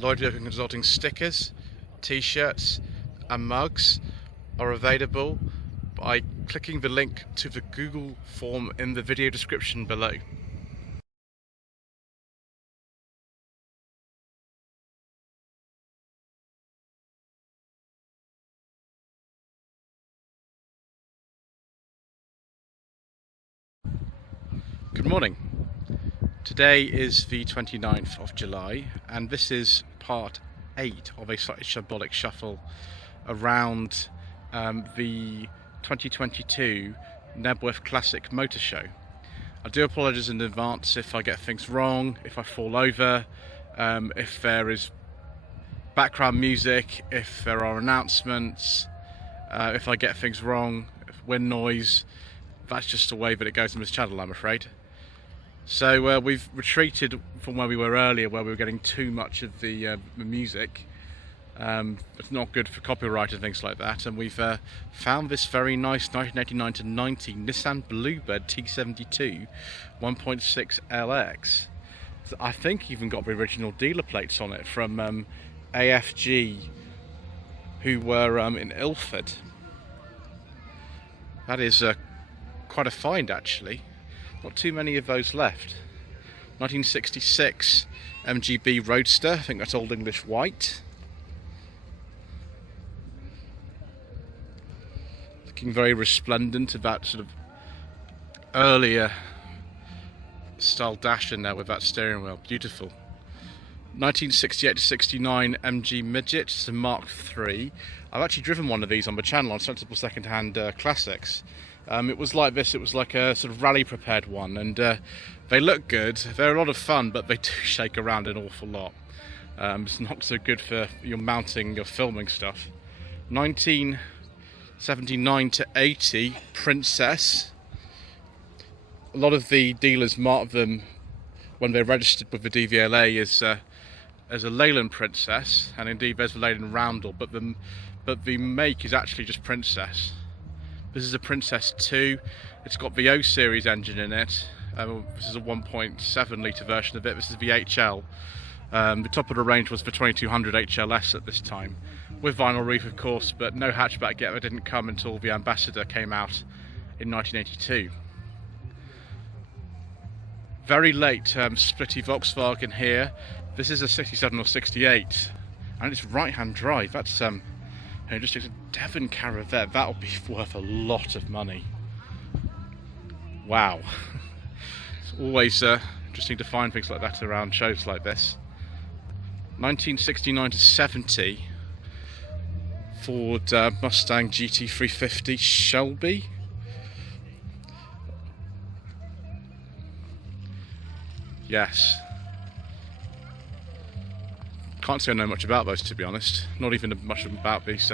Lloyd Vehicle Consulting stickers, t-shirts and mugs are available by clicking the link to the Google form in the video description below. Good morning. Today is the 29th of July and this is part 8 of a Slightly Shambolic Shuffle around the 2022 Knebworth Classic Motor Show. I do apologise in advance if I get things wrong, if I fall over, if there is background music, if there are announcements, if I get things wrong, if wind noise. That's just the way that it goes on this channel, I'm afraid. So we've retreated from where we were earlier, where we were getting too much of the music. It's not good for copyright and things like that, and we've found this very nice 1989 to 90 Nissan Bluebird T72 1.6 LX. I think even got the original dealer plates on it from AFG, who were in Ilford. That is quite a find, actually. Not too many of those left. 1966 Mgb Roadster, I think that's Old English white. Looking very resplendent of that sort of earlier style dash in there with that steering wheel. Beautiful. 1968 to 69 Mg Midget, it's a Mark III. I've actually driven one of these on the channel on Sensible Second-Hand Classics. It was like this, it was like a sort of rally prepared one, and they look good, they're a lot of fun, but they do shake around an awful lot. It's not so good for your mounting, your filming stuff. 1979 to 80 Princess. A lot of the dealers mark them when they're registered with the DVLA as a Leyland Princess, and indeed there's the Leyland Ramble, but the make is actually just Princess. This is a Princess 2. It's got the O series engine in it. This is a 1.7 litre version of it. This is the HL. The top of the range was the 2200 HLS at this time, with vinyl roof of course, but no hatchback yet. That didn't come until the Ambassador came out in 1982. Very late splitty Volkswagen here. This is a 67 or 68, and it's right-hand drive. That's just a Devon Caravette. That'll be worth a lot of money. Wow. It's always interesting to find things like that around shows like this. 1969 to 70 Ford Mustang GT350 Shelby. Yes. Can't say I know much about those, to be honest. Not even much about these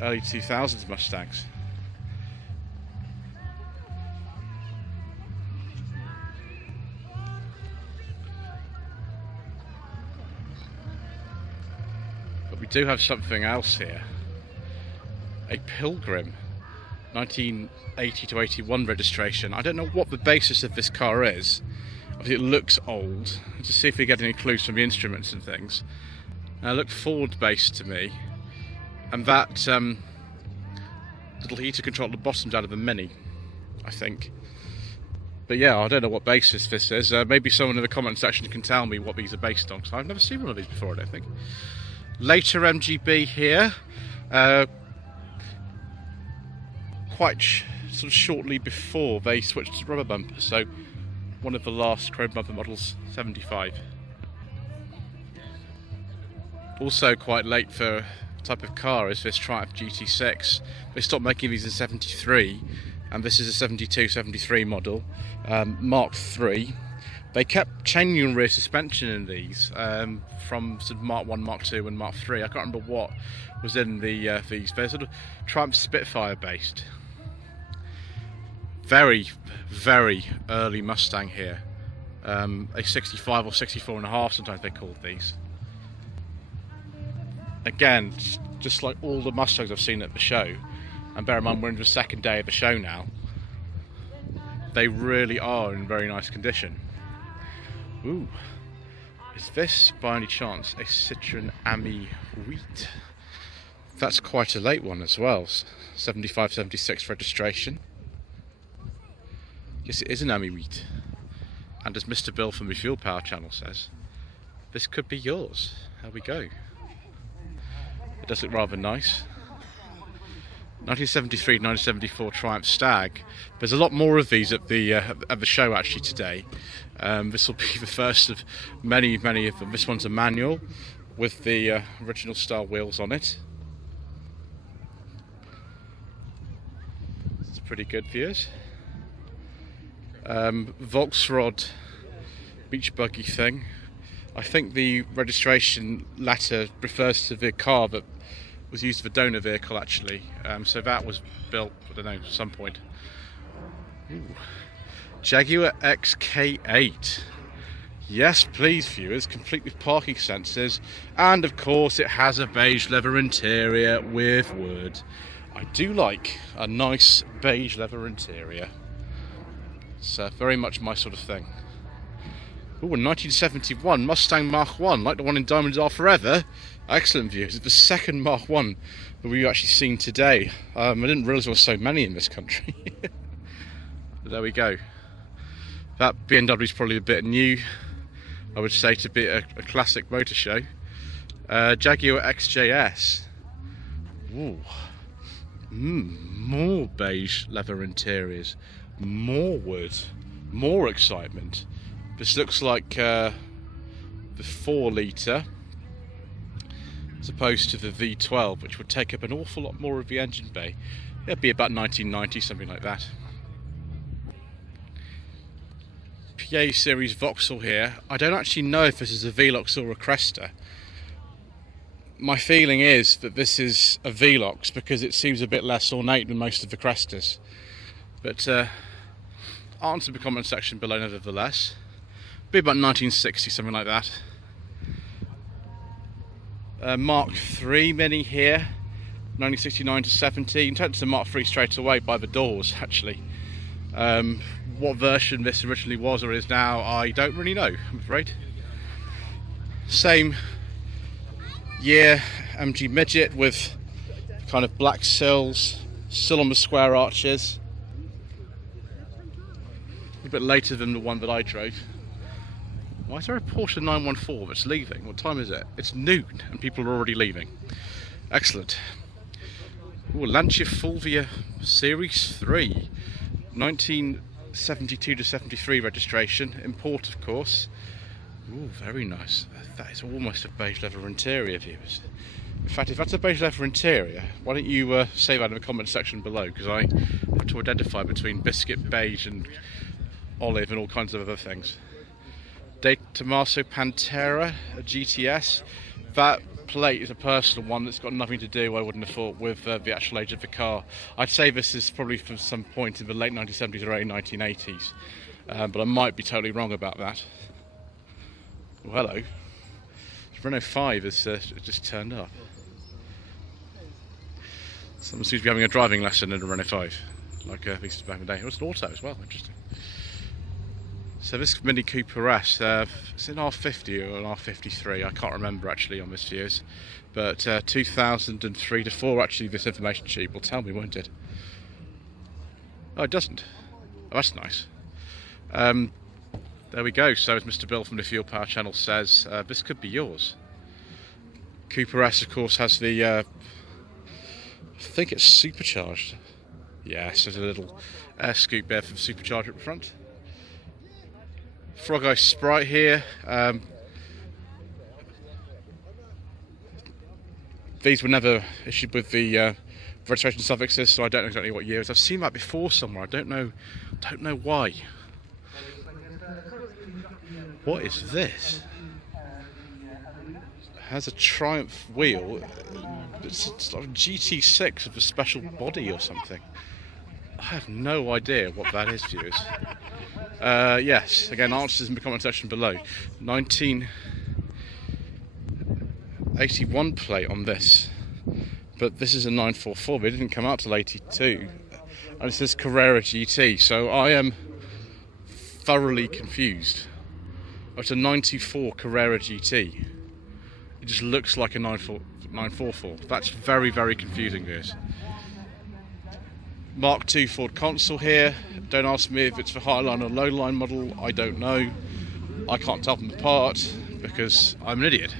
early 2000s Mustangs. But we do have something else here. A Pilgrim, 1980 to 81 registration. I don't know what the basis of this car is. Obviously it looks old. Let's see if we get any clues from the instruments and things. It looked Ford based to me, and that little heater control at the bottom's out of a Mini, I think. But yeah, I don't know what basis this is. Maybe someone in the comment section can tell me what these are based on, because I've never seen one of these before, I don't think. Later MGB here, quite sort of shortly before they switched to rubber bumper, so one of the last chrome bumper models, 75. Also quite late for a type of car is this Triumph GT6. They stopped making these in 73, and this is a 72, 73 model, Mark III. They kept changing rear suspension in these from sort of Mark 1, Mark 2 and Mark 3. I can't remember what was in these. They're sort of Triumph Spitfire based. Very, very early Mustang here. A 65 or 64.5 sometimes they called these. Again, just like all the Mustangs I've seen at the show, and bear in mind we're in the second day of the show now, they really are in very nice condition. Ooh, Is this, by any chance, a Citroen Ami Wheat? That's quite a late one as well. 75, 76 registration. Yes, it is an Ami Wheat. And as Mr. Bill from the Fuel Power channel says, this could be yours. There we go. It does look rather nice. 1973, 1974 Triumph Stag. There's a lot more of these at the show actually today. This will be the first of many of them. This one's a manual with the original style wheels on it. It's pretty good, viewers. Vauxhall beach buggy thing. I think the registration letter refers to the car that was used for the donor vehicle actually. So that was built, I don't know, at some point. Ooh. Jaguar XK8. Yes, please, viewers, complete with parking sensors, and of course it has a beige leather interior with wood. I do like a nice beige leather interior. It's very much my sort of thing. Ooh, a 1971 Mustang Mach 1, like the one in Diamonds Are Forever. Excellent views. It's the second Mach 1 that we've actually seen today. I didn't realise there were so many in this country. But there we go. That BMW is probably a bit new, I would say, to be a classic motor show. Jaguar Xjs. Ooh. More beige leather interiors. More wood. More excitement. This looks like the 4 litre as opposed to the V12, which would take up an awful lot more of the engine bay. It'd be about 1990, something like that. PA series Vauxhall here. I don't actually know if this is a Velox or a Cresta. My feeling is that this is a Velox because it seems a bit less ornate than most of the Crestas. But answer the comment section below nevertheless. Be about 1960, something like that. Mark III Mini here, 1969 to 70. In terms of Mark III straight away by the doors, actually. What version this originally was or is now, I don't really know, I'm afraid. Same year, MG Midget with kind of black sills, still on the square arches. A bit later than the one that I drove. Why is there a Porsche 914 that's leaving? What time is it? It's noon and people are already leaving. Excellent. Ooh, Lancia Fulvia Series 3. 1972 to 73 registration. Import, of course. Ooh, very nice. That is almost a beige leather interior, viewers. In fact, if that's a beige leather interior, why don't you say that in the comment section below, because I have to identify between biscuit, beige and olive and all kinds of other things. De Tomaso Pantera, a GTS. That plate is a personal one that's got nothing to do, I wouldn't have thought, with the actual age of the car. I'd say this is probably from some point in the late 1970s or early 1980s, but I might be totally wrong about that. Oh, hello. Renault 5 has just turned up. Someone seems to be having a driving lesson in a Renault 5, like at least back in the day. It was an auto as well, interesting. So this Mini Cooper S, it's an R50 or an R53, I can't remember actually on this views, but 2003 to 4 actually this information sheet will tell me, won't it? Oh, it doesn't. Oh, that's nice. There we go, so as Mr. Bill from the Fuel Power channel says, this could be yours. Cooper S of course has the, I think it's supercharged. Yes, there's a little air scoop there for the supercharger at the front. Frog Eye Sprite here. These were never issued with the registration suffixes, so I don't know exactly what years. I've seen that before somewhere. I don't know why. What is this? It has a Triumph wheel. It's like a GT6 with a special body or something. I have no idea what that is, viewers. Yes, again, answers in the comment section below. 1981 plate on this, but this is a 944. It didn't come out till 82, and it says Carrera GT. So I am thoroughly confused Oh, it's a 924 Carrera GT. It just looks like a 944. That's very, very confusing, this. Mark II Ford console here. Don't ask me if it's for highline or lowline model. I don't know. I can't tell them apart because I'm an idiot.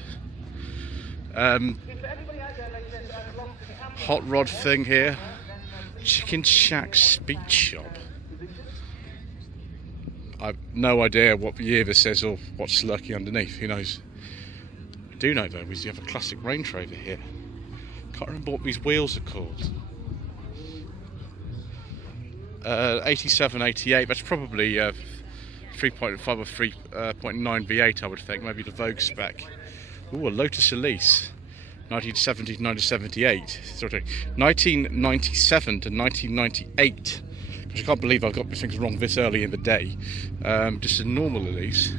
Hot rod thing here. Chicken Shack Speed Shop. I've no idea what year this is or what's lurking underneath. Who knows? I do know though, we have a classic Range Rover here. Can't remember what these wheels are called. 87, 88. That's probably 3.5 or 3.9 V8, I would think. Maybe the Vogue spec. Ooh, a Lotus Elise. 1970 to 1978. Sorry, 1997 to 1998. Because I can't believe I've got these things wrong this early in the day. Just a normal Elise.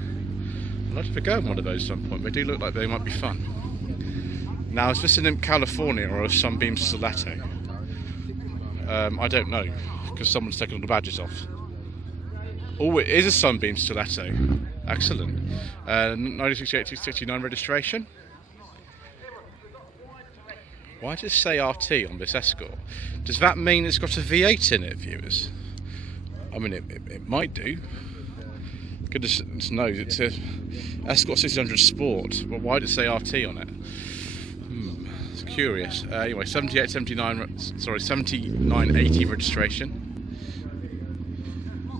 I'd like to go on one of those at some point. They do look like they might be fun. Now, is this in California or a Sunbeam Stiletto? I don't know, because someone's taken all the badges off. Oh, it is a Sunbeam Stiletto. Excellent. 1968 to 69 registration. Why does it say RT on this Escort? Does that mean it's got a V8 in it, viewers? I mean, it might do. Goodness knows, it's a Escort 600 Sport, but why does it say RT on it? It's curious. Anyway, 78, 79, sorry, 79, 80 registration.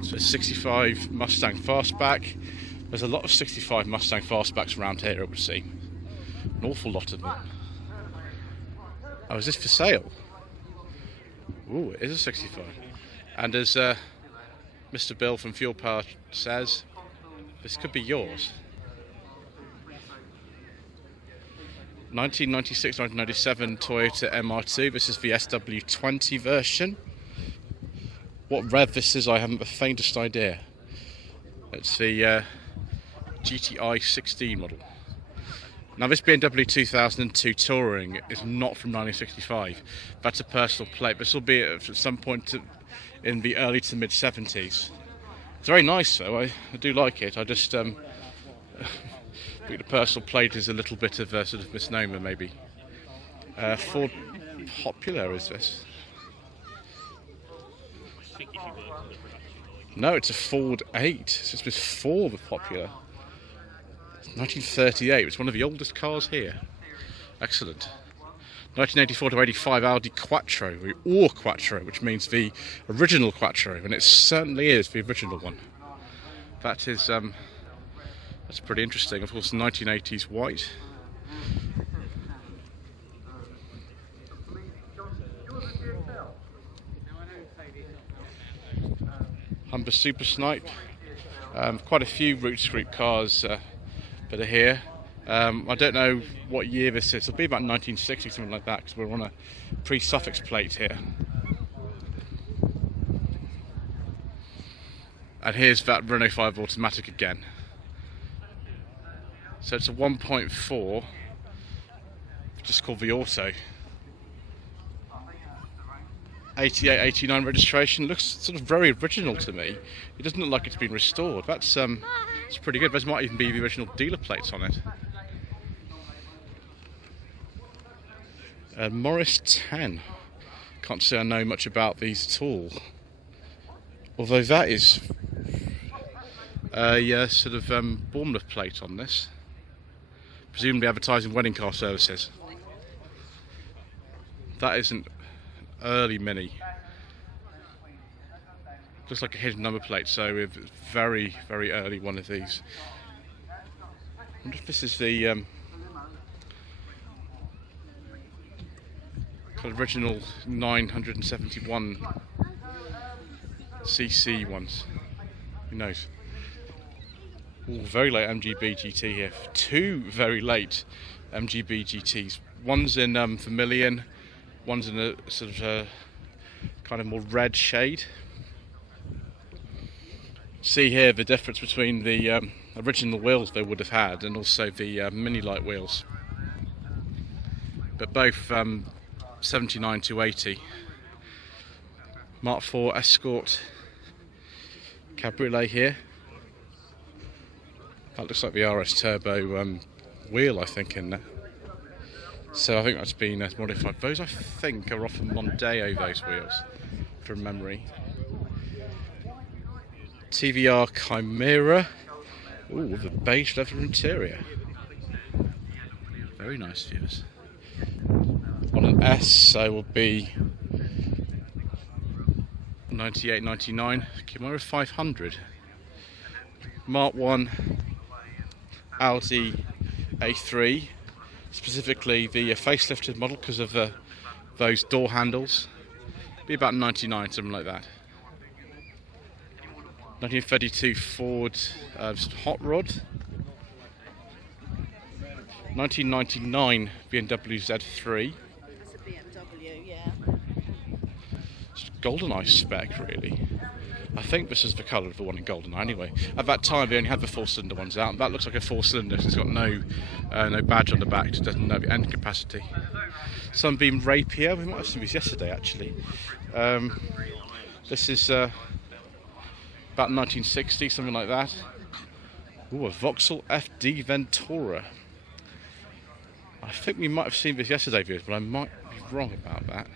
So 65 Mustang Fastback. There's a lot of 65 Mustang Fastbacks around here, it would seem. An awful lot of them. Oh, is this for sale? Ooh, it is a 65. And as Mr. Bill from Fuel Power says, this could be yours. 1996, 1997 Toyota MR2. This is the SW20 version. What rev this is, I haven't the faintest idea. It's the GTI 16 model. Now, this BMW 2002 Touring is not from 1965. That's a personal plate. This will be at some point in the early to mid 70s. It's very nice though. I do like it. I just I think the personal plate is a little bit of a sort of misnomer, maybe. Ford Popular is this? No, it's a Ford 8. It's just before the Popular. 1938. It's one of the oldest cars here. Excellent. 1984 to 85 Audi Quattro, or Quattro, which means the original Quattro, and it certainly is the original one. That is that's pretty interesting. Of course, 1980s white. Humber Super Snipe. Quite a few Roots Group cars that are here. I don't know what year this is. It'll be about 1960, something like that, because we're on a pre-suffix plate here. And here's that Renault 5 automatic again. So it's a 1.4, just called the Auto. 88, 89 registration. Looks sort of very original to me. It doesn't look like it's been restored. That's it's pretty good. Those might even be the original dealer plates on it. Morris 10. Can't say I know much about these at all. Although that is a sort of Bournemouth plate on this. Presumably advertising wedding car services. That is an early Mini. Looks like a hidden number plate, so a very, very early one of these. I wonder if this is the kind of original 971 cc ones. Who knows? Ooh, very late Mgb GT here. Two very late Mgb GTs. One's in vermilion, one's in a sort of kind of more red shade. See here the difference between the original wheels they would have had and also the mini light wheels. But both 79 to 80. Mark IV Escort Cabriolet here. That looks like the RS Turbo wheel, I think, in there. So I think that's been modified. Those, I think, are off of Mondeo, those wheels, from memory. TVR Chimera. Ooh, with a beige leather interior. Very nice, viewers. On an S, so will be 98.99. Chimera 500. Mark 1 Audi A3. Specifically the facelifted model because of those door handles. Be about 99, something like that. 1932 Ford Hot Rod. 1999 BMW Z3. It's a BMW, yeah. It's a GoldenEye spec, really. I think this is the colour of the one in GoldenEye anyway. At that time they only had the 4-cylinder ones out. That looks like a 4-cylinder, so it's got no badge on the back, it doesn't know the end capacity. Sunbeam Rapier, we might have seen this yesterday actually. This is about 1960, something like that. Ooh, a Vauxhall FD Ventora. I think we might have seen this yesterday, viewers, but I might be wrong about that.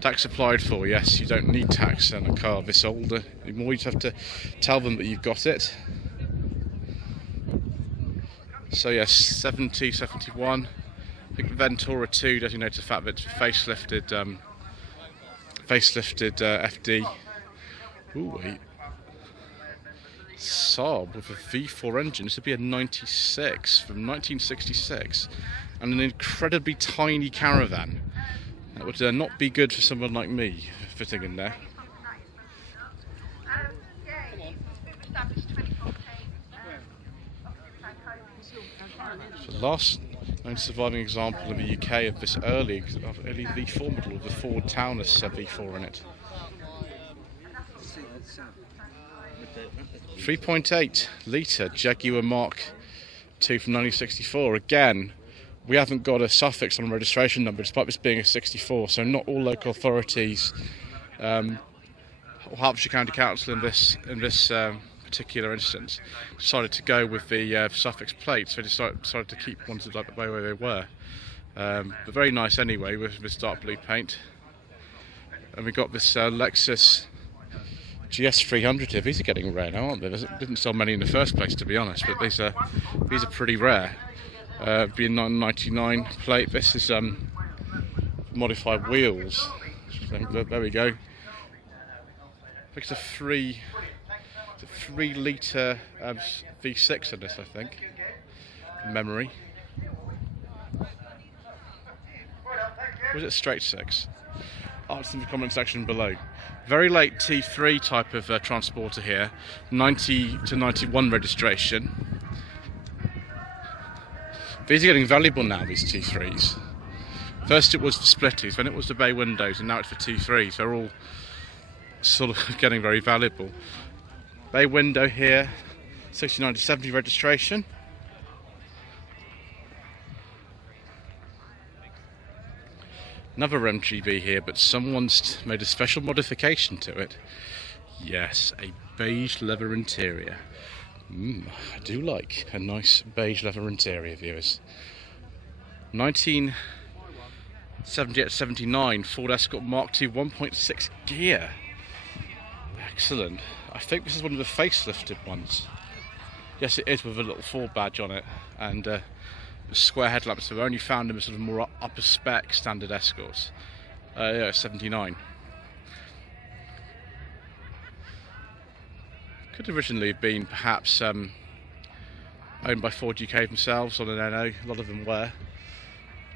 Tax applied for, yes, you don't need tax on a car this older anymore, you just have to tell them that you've got it. So yes, 70, 71. I think Ventura 2 designates the fact that it's facelifted FD. Ooh, a Saab with a V4 engine. This would be a 96 from 1966, and an incredibly tiny caravan. That would not be good for someone like me fitting in there. So the last known surviving example in the UK of this early V4 model with the Ford Taunus V4 in it. 3.8 litre Jaguar Mach 2 from 1964. Again, we haven't got a suffix on the registration number despite this being a 64, so not all local authorities or Hertfordshire County Council in this particular instance decided to go with the suffix plate, so they decided to keep ones like the way they were. But very nice anyway with this dark blue paint. And we got this Lexus GS300 here. These are getting rare now, aren't they? There didn't sell many in the first place, to be honest, but these are pretty rare. Being 1999 plate, this is modified wheels. There we go. I think it's a 3 litre V6 in this, I think, from memory. Was it straight 6? Answer in the comment section below. Very late T3 type of transporter here, 90 to 91 registration. These are getting valuable now, these T3s. First it was for splitties, then it was the bay windows, and now it's for T3s. They're all sort of getting very valuable. Bay window here, 69 to 70 registration. Another MGB here, but someone's made a special modification to it. Yes, a beige leather interior. I do like a nice beige leather interior, viewers. 1978-79 Ford Escort Mark II 1.6 gear. Excellent. I think this is one of the facelifted ones. Yes, it is, with a little Ford badge on it and square headlamps. So we only found them as sort of more upper spec standard Escorts. Yeah, 79. Could originally have been perhaps owned by Ford UK themselves on an NO. A lot of them were.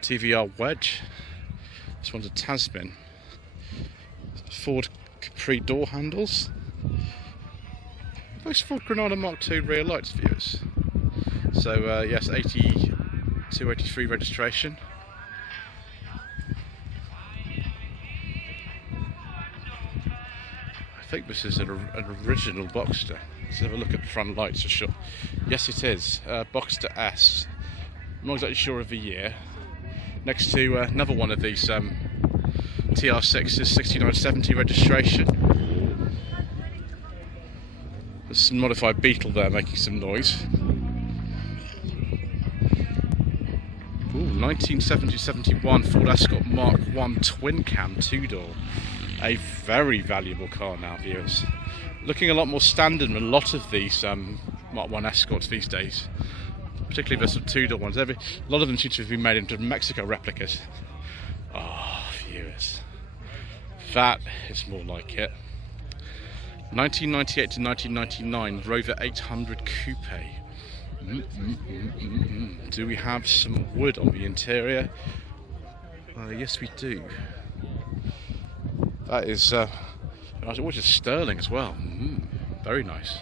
TVR Wedge. This one's a Tasman. Ford Capri door handles. Those Ford Granada Mark II rear lights, viewers. So yes, 82, 83 registration. I think this is an original Boxster. Let's have a look at the front lights for sure. Yes, it is. Boxster S. I'm not exactly sure of the year. Next to another one of these TR6s, 6970 registration. There's some modified Beetle there making some noise. 1970-71 Ford Escort Mark 1 twin cam 2-door. A very valuable car now, viewers. Looking a lot more standard than a lot of these Mark 1 Escorts these days. Particularly the sort of 2-door ones. A lot of them seem to have been made into Mexico replicas. Oh, viewers. That is more like it. 1998 to 1999 Rover 800 Coupe. Do we have some wood on the interior? Yes, we do. That is, which is sterling as well. Very nice.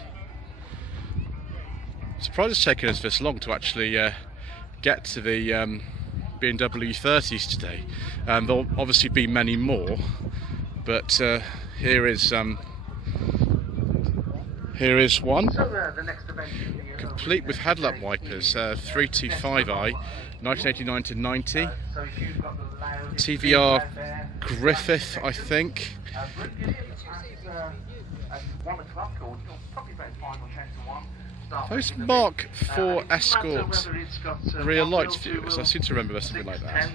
Surprised it's taken us this long to actually get to the BMW 30s today. There'll obviously be many more, but here is one, complete with headlamp wipers, 325i, 1989 to 90, TVR Griffith, I think. Those Mark 4 Escort rear lights, viewers, I seem to remember something like that.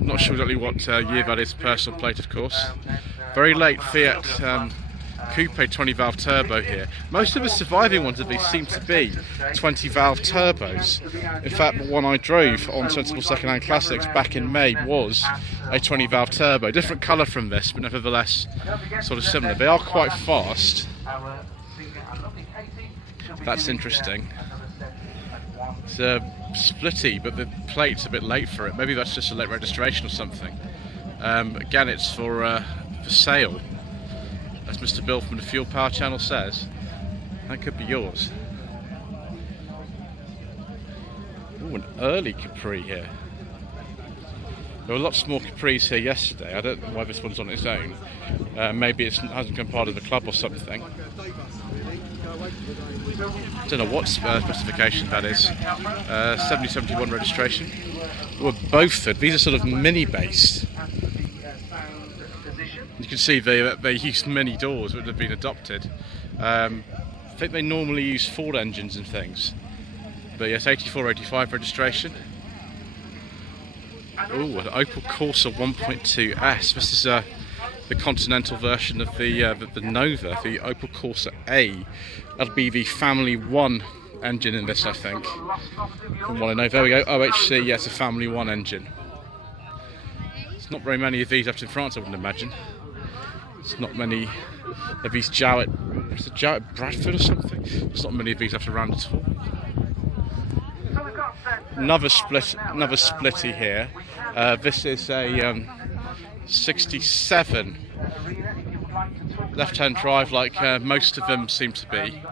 I'm not sure exactly what year that is, personal plate of course. Very late Fiat Coupe 20 valve turbo here. Most of the surviving ones of these seem to be 20 valve turbos. In fact, the one I drove on Sensible Secondhand Classics back in May was a 20 valve turbo. Different colour from this, but nevertheless sort of similar. They are quite fast. That's interesting. It's splitty, but the plate's a bit late for it. Maybe that's just a late registration or something. Again, it's for sale, as Mr. Bill from the Fuel Power channel says. That could be yours. Ooh, an early Capri here. There were lots more Capris here yesterday. I don't know why this one's on its own. Maybe it hasn't become part of the club or something. I don't know what specification that is. 7071 registration. Well, both. These are sort of mini based. You can see they use mini doors that have been adopted. I think they normally use Ford engines and things. But yes, 8485 registration. Oh, an Opel Corsa 1.2S. This is the Continental version of the Nova, the Opel Corsa A. That'll be the Family 1 engine in this, I think. From what I know. There we go. OHC, yes, a Family 1 engine. There's not very many of these left in France, I wouldn't imagine. There's not many of these Jowett. Is it Jowett Bradford or something? There's not many of these left around at all. Another splitty here. This is a 67 left-hand drive, like most of them seem to be.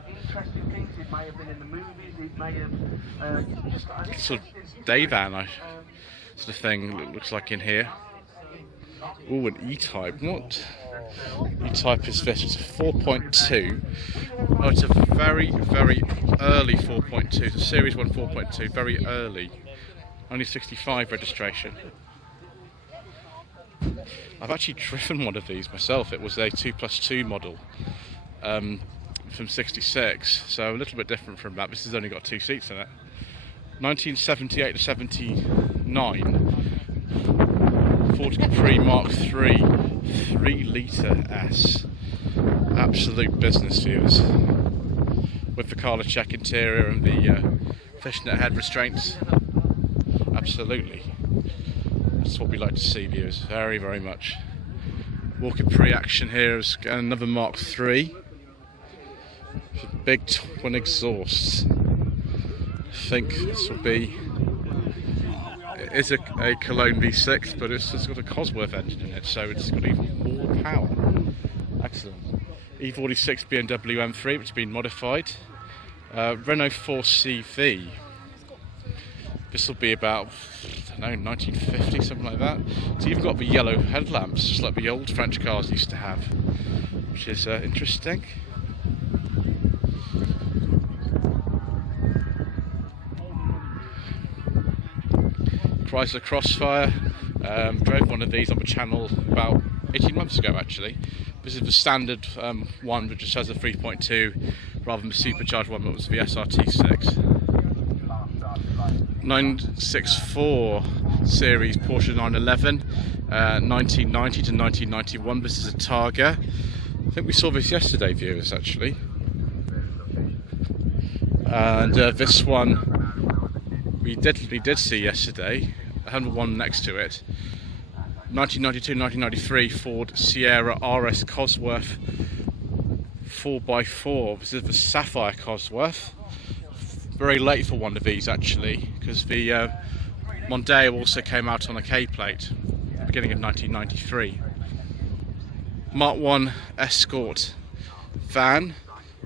Sort of Dayvan sort of thing looks like in here. Oh, an E-Type. What E-Type is this? It's a 4.2. Oh, it's a very, very early 4.2. It's a Series 1 4.2, very early. Only 65 registration. I've actually driven one of these myself. It was a 2+2 model from 66, so a little bit different from that. This has only got 2 seats in it. 1978 to 79 Ford Capri Mark III 3-litre S. Absolute business, viewers. With the Carla check interior and the fishnet head restraints. Absolutely. That's what we like to see, viewers, very, very much. More Capri action here is another Mark III. Big twin exhausts. I think this will be, it is a Cologne V6, but it's got a Cosworth engine in it, so it's got even more power. Excellent. E46 BMW M3, which has been modified. Renault 4CV. This will be about, I don't know, 1950, something like that. So you've got the yellow headlamps, just like the old French cars used to have, which is interesting. Chrysler Crossfire. Drove one of these on the channel about 18 months ago, actually. This is the standard one, which just has a 3.2, rather than the supercharged one that was the SRT6. 964 series Porsche 911, 1990 to 1991. This is a Targa. I think we saw this yesterday, viewers, actually. And this one we definitely did see yesterday. I had one next to it. 1992-1993 Ford Sierra RS Cosworth 4x4. This is the Sapphire Cosworth. Very late for one of these, actually, because the Mondeo also came out on a K-plate at the beginning of 1993. Mark 1 Escort van,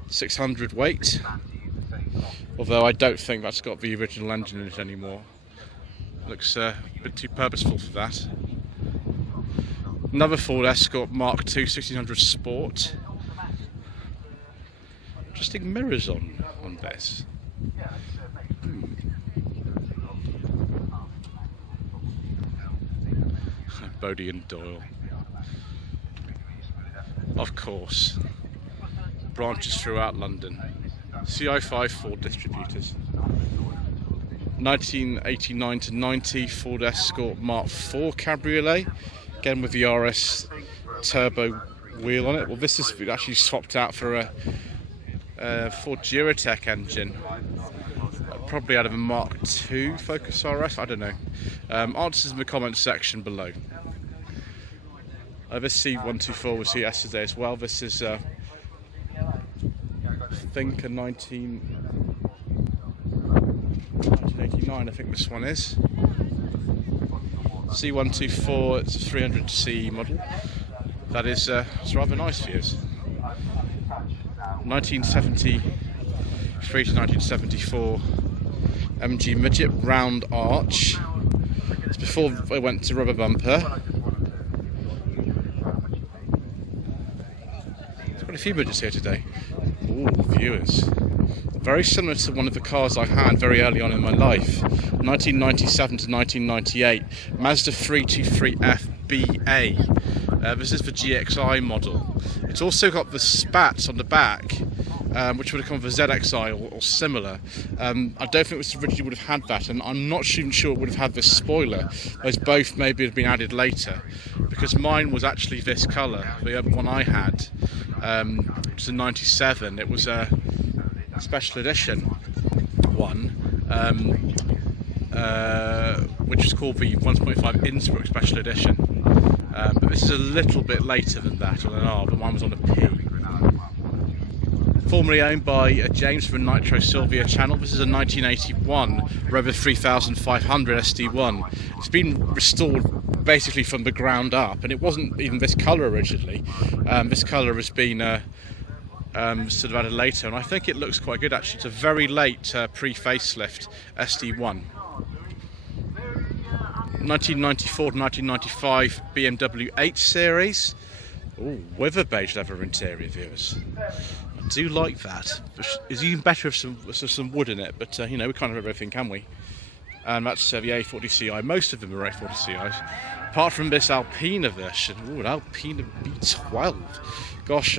600 weight, although I don't think that's got the original engine in it anymore. Looks a bit too purposeful for that. Another Ford Escort Mark 2 1600 Sport. Interesting mirrors on this. Bodie and Doyle. Of course. Branches throughout London. CI5 Ford distributors. 1989 to 90 Ford Escort Mark 4 Cabriolet. Again with the RS turbo wheel on it. Well, this is actually swapped out for a Ford Duratec engine. Probably out of a Mark II Focus RS, I don't know. Answers in the comments section below. This C124 was here yesterday as well. This is I think a 1989, I think this one is. C124, it's a 300C model. That is it's rather nice for you. 1973 to 1974 MG Midget round arch. It's before I went to rubber bumper. There's quite a few midgets here today. Ooh, viewers. Very similar to one of the cars I had very early on in my life. 1997 to 1998 Mazda 323F BA. This is the GXI model. It's also got the spats on the back, which would have come with a ZXI or similar. I don't think this originally would have had that, and I'm not even sure it would have had this spoiler. Those both maybe have been added later, because mine was actually this colour. The other one I had, which was a 97, it was a special edition one, which is called the 1.5 Innsbruck Special Edition. But this is a little bit later than that on an R, but mine was on a P. Formerly owned by James from the Nitro Sylvia channel. This is a 1981 Rover 3500 SD1. It's been restored basically from the ground up, and it wasn't even this colour originally. This colour has been sort of added later, and I think it looks quite good actually. It's a very late pre-facelift SD1. 1994 to 1995 BMW 8 Series. Ooh, with a beige leather interior, viewers. I do like that. It's even better if some wood in it, but you know, we can't have everything, can we? And that's the A40Ci. Most of them are A40Ci's, apart from this Alpina version. Ooh, an Alpina B12. Gosh,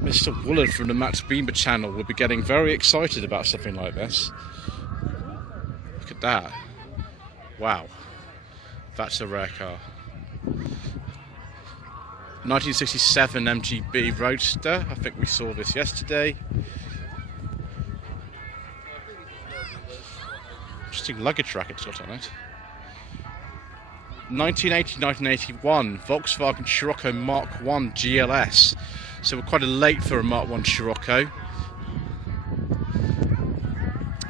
Mr. Woolard from the Max Beamer channel will be getting very excited about something like this. Look at that. Wow. That's a rare car. 1967 Mgb Roadster. I think we saw this yesterday. Interesting luggage rack it's got on it. 1980-1981 Volkswagen Scirocco Mark 1 GLS. So we're quite late for a Mark 1 Scirocco.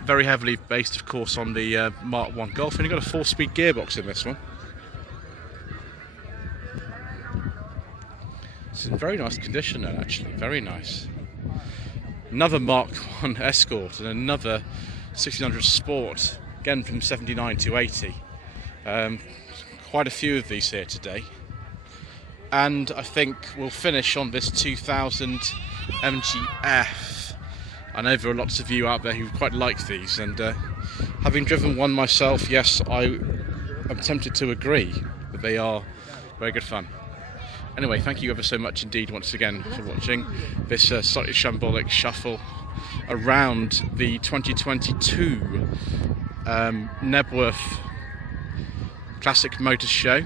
Very heavily based, of course, on the Mark 1 Golf, and you've got a 4-speed gearbox in this one. It's in very nice condition though, actually, very nice. Another Mark 1 Escort and another 1600 Sport, again from 79 to 80. Quite a few of these here today. And I think we'll finish on this 2000 MGF. I know there are lots of you out there who quite like these, and having driven one myself, yes, I am tempted to agree that they are very good fun. Anyway, thank you ever so much indeed once again for watching this slightly shambolic shuffle around the 2022 Knebworth Classic Motor Show,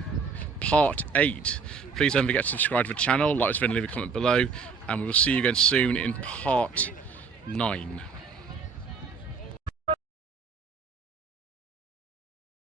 Part 8. Please don't forget to subscribe to the channel, like this video, leave a comment below, and we will see you again soon in Part 9.